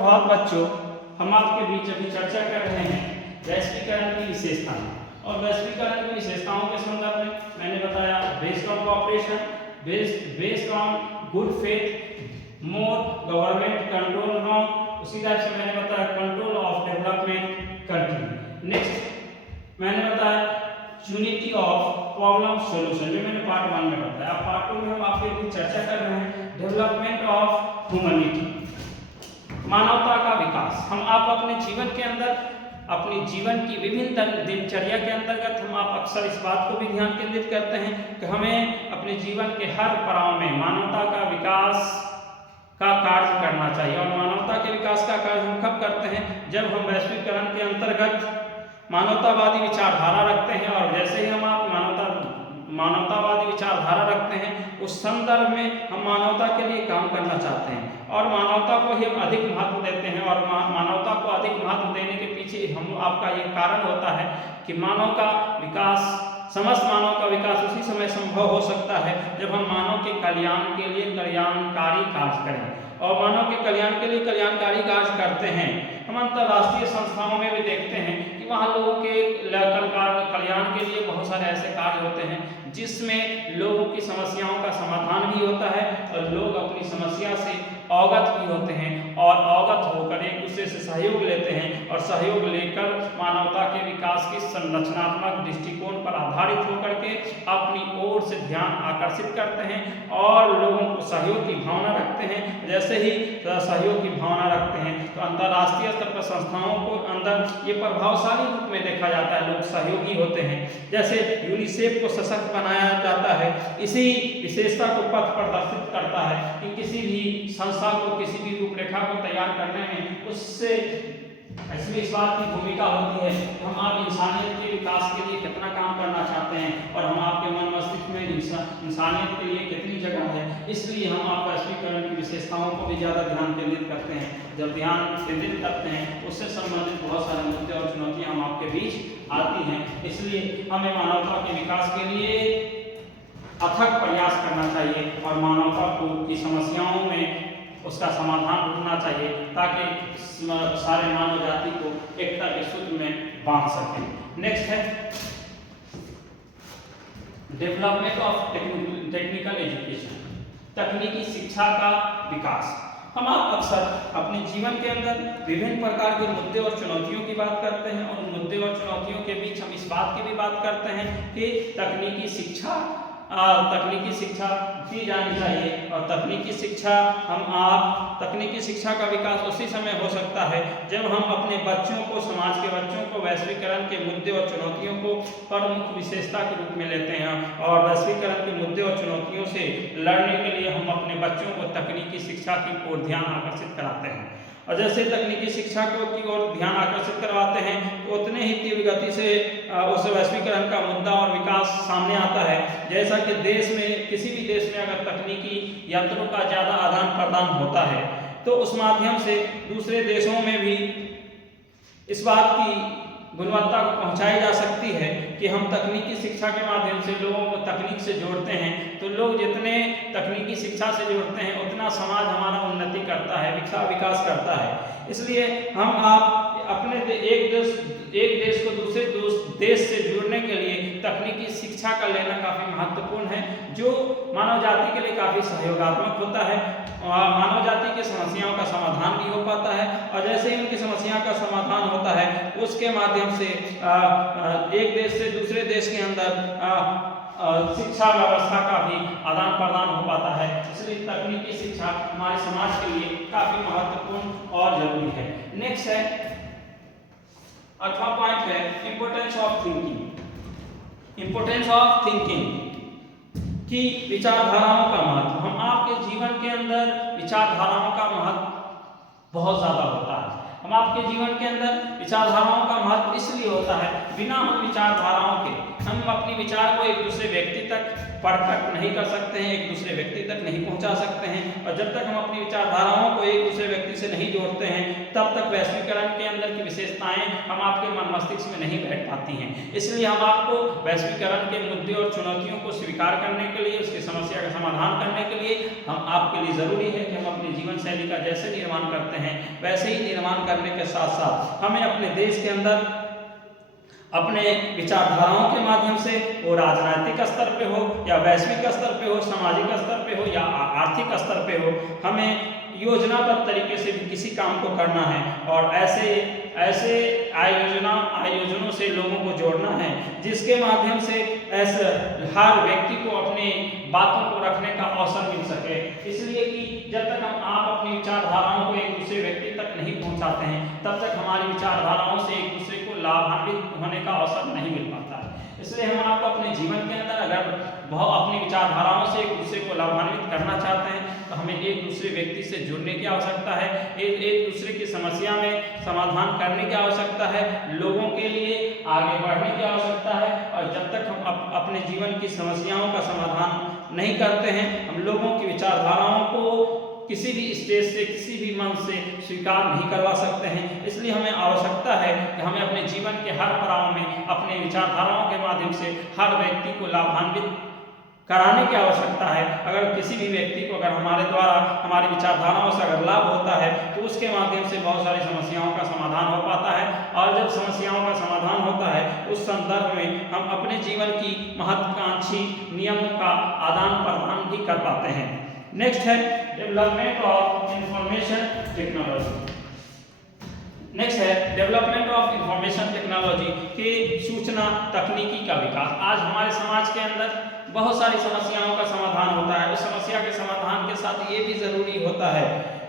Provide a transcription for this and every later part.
बहुत बच्चों, हम आपके बीच अभी चर्चा कर रहे हैं वैश्वीकरण की विशेषताएं। और वैश्वीकरण की विशेषताओं के संदर्भ में मैंने बताया based on cooperation, based on good faith, more government control norm, उसी टाइप से मैंने बताया control of development country. Next मैंने बताया यूनिटी ऑफ प्रॉब्लम सॉल्यूशन, जो मैंने पार्ट 1 में बताया। पार्ट 2 में हम आपके बीच चर्चा कर रहे हैं डेवलपमेंट ऑफ ह्यूमैनिटी, मानवता का विकास। हम आप अपने जीवन के अंदर, अपनी जीवन की विभिन्न दिनचर्या के अंतर्गत हम आप अक्सर इस बात को भी ध्यान केंद्रित करते हैं कि हमें अपने जीवन के हर पड़ाव में मानवता का विकास का कार्य करना चाहिए। और मानवता के विकास का कार्य हम कब करते हैं? जब हम वैश्वीकरण के अंतर्गत मानवतावादी विचारधारा रखते हैं। और जैसे ही हम आप मानवतावादी विचारधारा रखते हैं, उस संदर्भ में हम मानवता के लिए काम करना चाहते हैं और मानवता को ही हम अधिक महत्व देते हैं। और मानवता को अधिक महत्व देने के पीछे हम आपका ये कारण होता है कि मानव का विकास, समस्त मानव का विकास उसी समय संभव हो सकता है जब हम मानव के कल्याण के लिए कल्याणकारी कार्य करें। और मानव के कल्याण के लिए कल्याणकारी कार्य करते हैं। हम अंतर्राष्ट्रीय संस्थाओं में भी देखते हैं कि वहाँ लोगों के कल्याण के लिए बहुत सारे ऐसे कार्य होते हैं जिसमें लोगों की समस्याओं का समाधान भी होता है और लोग अपनी समस्या से अवगत भी होते हैं और अवगत होकर एक दूसरे से सहयोग लेते हैं और सहयोग लेकर मानवता के विकास की संरचनात्मक दृष्टिकोण पर आधारित होकर के अपनी ओर से ध्यान आकर्षित करते हैं और लोगों को सहयोग की भावना रखते हैं। जैसे ही सहयोग की भावना रखते हैं तो अंतर्राष्ट्रीय स्तर पर संस्थाओं को अंदर ये प्रभावशाली रूप में देखा जाता है, लोग सहयोगी होते हैं। जैसे यूनिसेफ को सशक्त बनाया जाता है, इसी विशेषता को पथ प्रदर्शित करता है कि किसी भी संस्था को किसी भी रूपरेखा को तैयार करने में उससे इसमें इस बात की भूमिका होती है कि हम आप इंसानियत के विकास के लिए कितना काम करना चाहते हैं और हम आपके मन मस्तिष्क में इंसानियत के लिए कितनी जगह है। इसलिए हम आप वैश्वीकरण की विशेषताओं को भी ज़्यादा ध्यान केंद्रित करते हैं। जब ध्यान केंद्रित करते हैं उससे संबंधित बहुत सारे मुद्दे और चुनौतियाँ हम आपके बीच आती हैं। इसलिए हमें मानवता के विकास के लिए अथक प्रयास करना चाहिए और मानवता की समस्याओं में उसका समाधान ढूंढना चाहिए ताकि सारे मानव जाति को एकता के सूत्र में बांध सकें। नेक्स्ट है डेवलपमेंट ऑफ टेक्निकल एजुकेशन, तकनीकी शिक्षा का विकास। हम आप अक्सर अपने जीवन के अंदर विभिन्न प्रकार के मुद्दे और चुनौतियों की बात करते हैं और उन मुद्दे और चुनौतियों के बीच हम इस बात की भी बात करते हैं कि तकनीकी शिक्षा दी जानी चाहिए। और तकनीकी शिक्षा का विकास उसी समय हो सकता है जब हम अपने बच्चों को, समाज के बच्चों को वैश्वीकरण के मुद्दे और चुनौतियों को प्रमुख विशेषता के रूप में लेते हैं और वैश्वीकरण के मुद्दे और चुनौतियों से लड़ने के लिए हम अपने बच्चों को तकनीकी शिक्षा की ओर ध्यान आकर्षित कराते हैं। और जैसे तकनीकी शिक्षा की ओर ध्यान आकर्षित करवाते हैं तो उतने ही तीव्र गति से उस वैश्वीकरण का मुद्दा और विकास सामने आता है। जैसा कि देश में, किसी भी देश में अगर तकनीकी यंत्रों का ज़्यादा आदान प्रदान होता है तो उस माध्यम से दूसरे देशों में भी इस बात की गुणवत्ता को पहुंचाई जा सकती है कि हम तकनीकी शिक्षा के माध्यम से लोगों को तकनीक से जोड़ते हैं। तो लोग जितने तकनीकी शिक्षा से जोड़ते हैं उतना समाज हमारा उन्नति करता है, विकास करता है। इसलिए हम आप अपने एक देश को दूसरे देश से जोड़ने के लिए तकनीकी शिक्षा का लेना काफ़ी महत्वपूर्ण है, जो मानव जाति के लिए काफ़ी सहयोगात्मक होता है और मानव जाति की समस्याओं का समाधान भी हो पाता है। और जैसे ही उनकी समस्याओं का समाधान होता है उसके माध्यम से एक देश से दूसरे देश के अंदर शिक्षा व्यवस्था का भी आदान प्रदान हो पाता है। इसलिए तकनीकी शिक्षा हमारे समाज के लिए काफ़ी महत्वपूर्ण और जरूरी है। नेक्स्ट है 8वां पॉइंट है importance of thinking. Importance of thinking की विचारधाराओं का महत्व। हम आपके जीवन के अंदर विचारधाराओं का महत्व बहुत ज़्यादा होता है। हम आपके जीवन के अंदर विचारधाराओं का महत्व इसलिए होता है, बिना हम विचारधाराओं के हम अपनी विचार को एक दूसरे व्यक्ति तक परफेक्ट नहीं कर सकते हैं, एक दूसरे व्यक्ति तक नहीं पहुंचा सकते हैं। और जब तक हम अपनी विचारधाराओं को एक दूसरे व्यक्ति से नहीं जोड़ते हैं, तब तक वैश्वीकरण के अंदर की विशेषताएं हम आपके मन मस्तिष्क में नहीं बैठ पाती हैं। इसलिए हम आपको वैश्वीकरण के मुद्दे और चुनौतियों को स्वीकार करने के लिए, उसकी समस्या का समाधान करने के लिए हम आपके लिए जरूरी है कि हम अपनी जीवन शैली का जैसे निर्माण करते हैं वैसे ही निर्माण करने के साथ साथ हमें अपने देश के अंदर अपने विचारधाराओं के माध्यम से, वो राजनीतिक स्तर पे हो या वैश्विक स्तर पे हो, सामाजिक स्तर पे हो या आर्थिक स्तर पे हो, हमें योजनाबद्ध तरीके से भी किसी काम को करना है और ऐसे आयोजनों से लोगों को जोड़ना है जिसके माध्यम से ऐसे हर व्यक्ति को अपनी बातों को रखने का अवसर मिल सके। इसलिए कि जब तक आप अपनी विचारधाराओं को एक दूसरे व्यक्ति तक नहीं पहुंचाते हैं, तब तक हमारी विचारधाराओं से एक दूसरे को लाभान्वित होने का अवसर नहीं मिल पाता है। इसलिए हम आपको अपने जीवन के अंदर अगर अपनी विचारधाराओं से एक दूसरे को लाभान्वित करना चाहते हैं तो हमें एक दूसरे व्यक्ति से जुड़ने की आवश्यकता है, एक दूसरे की समस्या में समाधान करने की आवश्यकता है, लोगों के लिए आगे बढ़ने की आवश्यकता है। और जब तक हम अपने जीवन की समस्याओं का समाधान नहीं करते हैं, हम लोगों की विचारधाराओं को किसी भी स्टेज से, किसी भी मन से स्वीकार नहीं करवा सकते हैं। इसलिए हमें आवश्यकता है कि हमें अपने जीवन के हर पड़ाव में अपने विचारधाराओं के माध्यम से हर व्यक्ति को लाभान्वित कराने की आवश्यकता है। अगर किसी भी व्यक्ति को अगर हमारे द्वारा हमारी विचारधाराओं से अगर लाभ होता है तो उसके माध्यम से बहुत सारी समस्याओं का समाधान हो पाता है। और जब समस्याओं का समाधान होता है उस संदर्भ में हम अपने जीवन की महत्वाकांक्षी नियमों का आदान प्रदान भी कर पाते हैं। नेक्स्ट है development of information technology. Next है डेवलपमेंट ऑफ इंफॉर्मेशन टेक्नोलॉजी के सूचना तकनीकी का विकास। आज हमारे समाज के अंदर बहुत सारी समस्याओं का समाधान होता है। उस समस्या के समाधान के साथ ये भी जरूरी होता है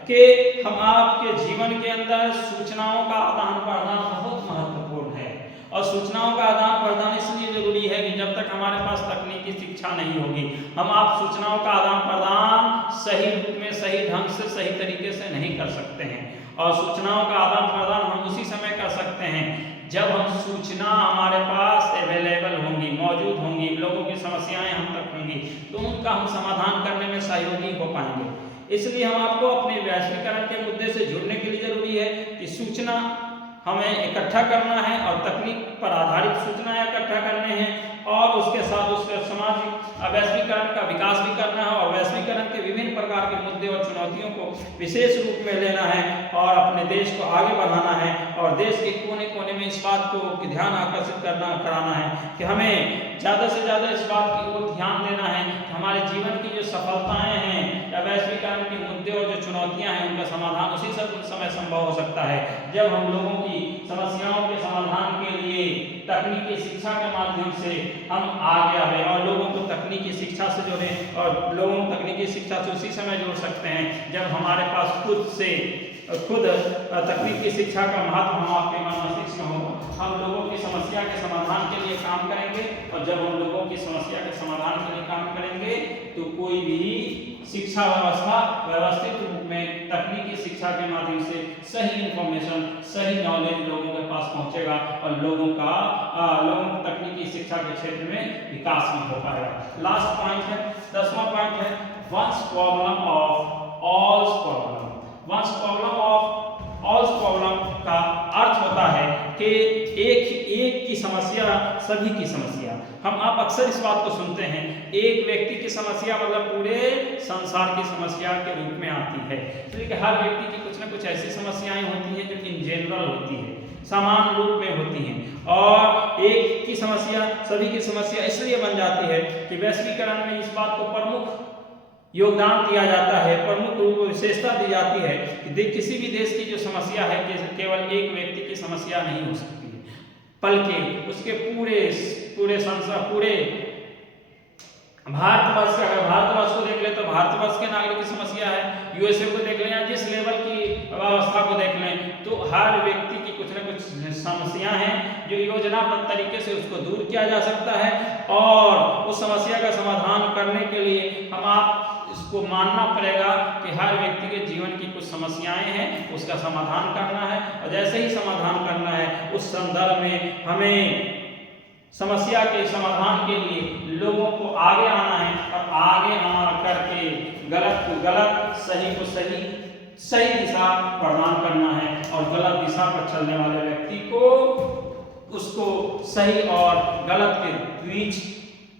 कि हम आपके जीवन के अंदर सूचनाओं का आदान प्रदान बहुत महत्वपूर्ण है। और सूचनाओं का आदान प्रदान इसलिए जरूरी है कि जब तक हमारे पास तकनीकी शिक्षा नहीं होगी, हम आप सूचनाओं का आदान प्रदान सही रूप में, सही ढंग से, सही तरीके से नहीं कर सकते हैं। और सूचनाओं का आदान प्रदान हम उसी समय कर सकते हैं जब हम सूचना हमारे पास अवेलेबल होंगी, मौजूद होंगी, लोगों की समस्याएं हम तक होंगी, तो उनका हम समाधान करने में सहयोगी हो पाएंगे। इसलिए हम आपको अपने वैश्वीकरण के मुद्दे से जुड़ने के लिए जरूरी है कि सूचना हमें इकट्ठा करना है और तकनीक पर आधारित सूचना इकट्ठा करने हैं और उसके साथ उसके सामाजिक वैश्वीकरण का विकास भी करना है और वैश्वीकरण के विभिन्न प्रकार के मुद्दे और चुनौतियों को विशेष रूप में लेना है और अपने देश को आगे बढ़ाना है। और देश के कोने कोने में इस बात को ध्यान आकर्षित कराना है कि हमें ज़्यादा से ज़्यादा इस बात की ओर ध्यान देना है कि हमारे जीवन की जो सफलताएं हैं या वैश्वीकरण के मुद्दे और जो चुनौतियां हैं उनका समाधान उसी समय संभव हो सकता है जब हम लोगों की समस्याओं के समाधान के लिए तकनीकी शिक्षा के माध्यम से हम आगे आए और लोगों को तकनीकी शिक्षा से जोड़ें। और लोगों को तकनीकी शिक्षा से उसी समय जोड़ सकते हैं जब हमारे पास खुद तकनीकी शिक्षा का महत्व हम आपके मन मस्तिष्क में होगा। हम लोगों की समस्या के समाधान के लिए काम करेंगे और जब हम लोगों की समस्या के समाधान के लिए काम करेंगे तो कोई भी शिक्षा व्यवस्था व्यवस्थित रूप में तकनीकी शिक्षा के माध्यम से सही इंफॉर्मेशन, सही नॉलेज लोगों के पास पहुंचेगा और लोगों को तकनीकी शिक्षा के क्षेत्र में विकास भी हो पाएगा। लास्ट पॉइंट है, 10वां पॉइंट है once problem of all's problem. Once problem of all's problem का अर्थ होता है कि एक की समस्या सभी की समस्या। आप अक्सर इस बात को सुनते हैं, एक व्यक्ति की समस्या मतलब पूरे संसार की समस्या के रूप में आती है। इसलिए हर व्यक्ति की कुछ न कुछ ऐसी समस्याएं होती हैं जो इन जनरल होती है, समान रूप में होती हैं और एक की समस्या सभी की समस्या इसलिए बन जाती है कि वैश्वीकरण में इस बात को प्रमुख योगदान दिया जाता है, प्रमुख रूप विशेषता दी जाती है कि किसी भी देश की जो समस्या है कि केवल एक व्यक्ति की समस्या नहीं हो सकती है, बल्कि उसके पूरे संसार, पूरे भारतवर्ष का, अगर भारतवर्ष को देख ले तो भारतवर्ष के नागरिक की समस्या है, यूएसए को देख लें या जिस लेवल की व्यवस्था को देख लें तो हर व्यक्ति की कुछ न कुछ समस्या हैं जो योजनाबद्ध तरीके से उसको दूर किया जा सकता है। और उस समस्या का समाधान करने के लिए हम आप उसको मानना पड़ेगा कि हर व्यक्ति के जीवन की कुछ समस्याएं हैं, उसका समाधान करना है, और जैसे ही समाधान करना है उस संदर्भ में हमें समस्या के समाधान के लिए लोगों को आगे आना है, और आगे आ करके गलत को गलत, सही को सही, सही दिशा प्रदान करना है, और गलत दिशा पर चलने वाले व्यक्ति को उसको सही और गलत के बीच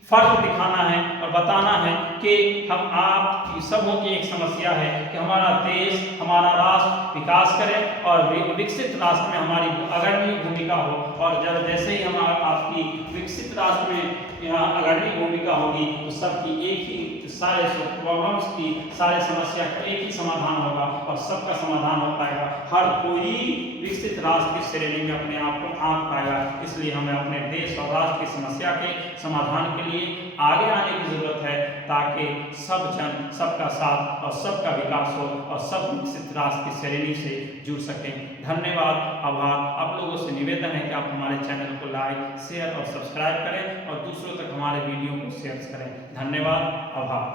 फर्क दिखाना है और बताना है कि हम आप सबों की एक समस्या है कि हमारा देश, हमारा राष्ट्र विकास करे और विकसित राष्ट्र में हमारी अग्रणी भूमिका हो। और जब जैसे ही हमारा आपकी विकसित राष्ट्र में अग्रणी भूमिका होगी तो सबकी एक ही, सारे प्रॉब्लम्स की, सारे समस्या का एक ही समाधान होगा और सबका समाधान हो पाएगा। हर कोई विकसित राष्ट्र की श्रेणी में अपने आप को आंक पाएगा। इसलिए हमें अपने देश और राष्ट्र की समस्या के समाधान के लिए आगे आने की जरूरत है, ताकि सब जन, सबका साथ और सबका विकास हो और सब विकसित राष्ट्र की श्रेणी से जुड़ सकें। धन्यवाद, आभार। आप लोगों से निवेदन है कि आप हमारे चैनल को लाइक, शेयर और सब्सक्राइब करें और दूसरों तक हमारे वीडियो को शेयर करें। धन्यवाद, आभार।